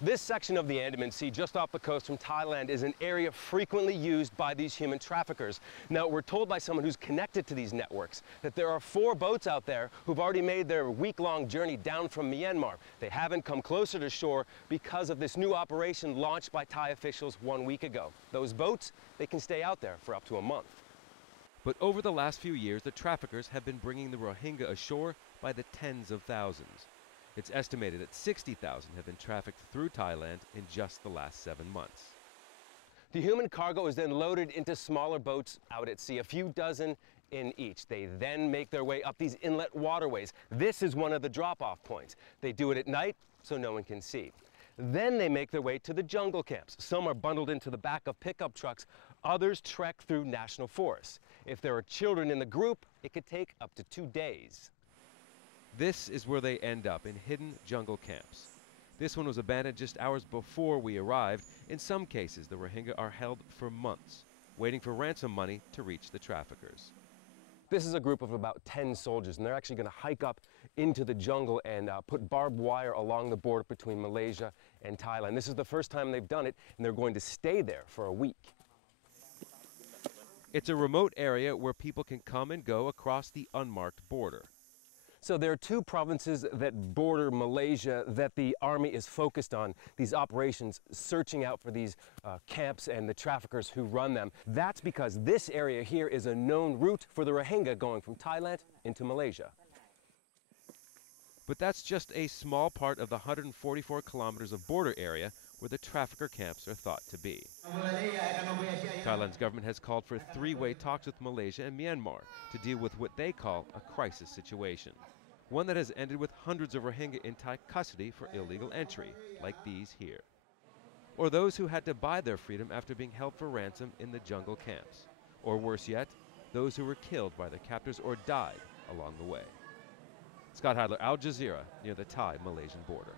This section of the Andaman Sea just off the coast from Thailand is an area frequently used by these human traffickers. Now, we're told by someone who's connected to these networks that there are 4 boats out there who've already made their week-long journey down from Myanmar. They haven't come closer to shore because of this new operation launched by Thai officials 1 week ago. Those boats, they can stay out there for up to a month. But over the last few years, the traffickers have been bringing the Rohingya ashore by the tens of thousands. It's estimated that 60,000 have been trafficked through Thailand in just the last 7 months. The human cargo is then loaded into smaller boats out at sea, a few dozen in each. They then make their way up these inlet waterways. This is one of the drop-off points. They do it at night so no one can see. Then they make their way to the jungle camps. Some are bundled into the back of pickup trucks. Others trek through national forests. If there are children in the group, it could take up to 2 days. This is where they end up, in hidden jungle camps. This one was abandoned just hours before we arrived. In some cases, the Rohingya are held for months, waiting for ransom money to reach the traffickers. This is a group of about 10 soldiers, and they're actually going to hike up into the jungle and put barbed wire along the border between Malaysia and Thailand. This is the first time they've done it, and they're going to stay there for a week. It's a remote area where people can come and go across the unmarked border. So there are 2 provinces that border Malaysia that the army is focused on, these operations searching out for these camps and the traffickers who run them. That's because this area here is a known route for the Rohingya going from Thailand into Malaysia. But that's just a small part of the 144 kilometers of border area where the trafficker camps are thought to be. Thailand's government has called for 3-way talks with Malaysia and Myanmar to deal with what they call a crisis situation. One that has ended with hundreds of Rohingya in Thai custody for illegal entry, like these here. Or those who had to buy their freedom after being held for ransom in the jungle camps. Or worse yet, those who were killed by their captors or died along the way. Scott Heidler, Al Jazeera, near the Thai-Malaysian border.